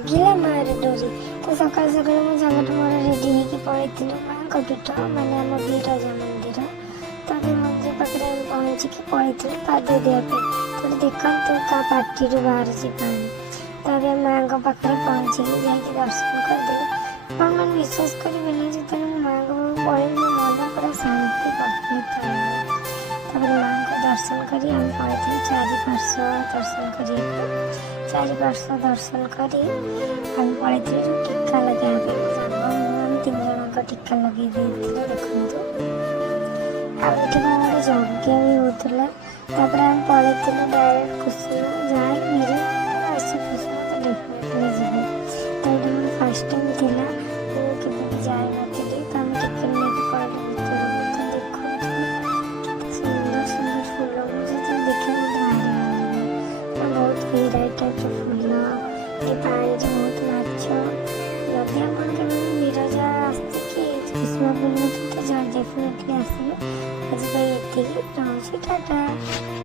ଲାଗିଲା ମାଆର ଡୋରି। ତ ସକାଳୁ ସକାଳୁ ମୁଁ ସାଙ୍ଗଠୁ ମୋର ରେଡ଼ି ହେଇକି ପଳେଇଥିଲୁ ମାଆଙ୍କ ପୀଠ ମାନେ ଆମ ବିରଜା ମନ୍ଦିର। ତାପରେ ମନ୍ଦିର ପାଖରେ ଆମେ ପହଞ୍ଚିକି ପଳେଇଥିଲୁ ପାଦ ଦେବା ପାଇଁ। ତାପରେ ଦେଖନ୍ତୁ ତା ପାଟିରୁ ବାହାରୁଛି ପାଣି। ତାପରେ ମାଆଙ୍କ ପାଖରେ ପହଞ୍ଚିକି ଯାଇକି ଦର୍ଶନ କରିଦେଲୁ। ଆପଣମାନେ ବିଶ୍ୱାସ କରିବେନି ଯେତେବେଳେ ମୁଁ ମାଆଙ୍କ ପାଖକୁ ପଳେଇଲି ମୋ ମନ ପୁରା ଶାନ୍ତି ପ୍ରଫୁଲ୍ଲିତ ହେଇଗଲା। ତାପରେ ମାଆଙ୍କ ଦର୍ଶନ କରି ଆମେ ପଳେଇଥିଲୁ ଚାରିପାର୍ଶ୍ୱ ଦର୍ଶନ କରିବାକୁ। ଚାରିପାର୍ଶ୍ୱ ଦର୍ଶନ କରି ଆମେ ପଳେଇଥିଲୁ ଟୀକା ଲଗାଇବା ପାଇଁ। ମୋ ସାଙ୍ଗ ମୁଁ ଆମେ 3 ଜଣଙ୍କ ଟୀକା ଲଗେଇ ଦେଇଥିଲୁ ଦେଖନ୍ତୁ। ଆଉ ଏଠି କ'ଣ ଗୋଟେ ଯଜ୍ଞ ବି ହେଉଥିଲା। ତାପରେ ଆମେ ପଳେଇଥିଲୁ ଡାଇରେକ୍ଟ କୁସୁମ ଯାଏ ବିରଜା ଆସି କୁସୁମ ତ ଡେଫିନେଟଲି ଯିବୁ। ତ ଏଇଟା ମୋର ଫାର୍ଷ୍ଟ ଟାଇମ୍ ଥିଲା, ମୁଁ କେବେ ବି ଯାଇନଥିଲି। ତ ଆମେ ଟିକେଟ୍ ନେଇକି ପଳେଇଲୁ ଭିତରକୁ। ତ ଦେଖନ୍ତୁ କେତେ ସୁନ୍ଦର ସୁନ୍ଦର ଫୁଲ, ମୁଁ ଯେତେବେଳେ ଦେଖିବା ମୋତେ ଭାରି ଭଲ ଲାଗେ। ବହୁତ ଭେରାଇଟି ଟାଇପ୍ର ଫୁଲ, ଏ ପାଣିରେ ବହୁତ ମାଛ। ଯଦି ଆପଣ କେବେ ବିରଜା ଆସିକି କୁସୁମ ପୂର୍ଣ୍ଣିମା ତ ଡେଫିନେଟଲି ଆସିବେ। ଆଜି ପାଇଁ ଏତିକି, ରହୁଛି, ଟାଟା।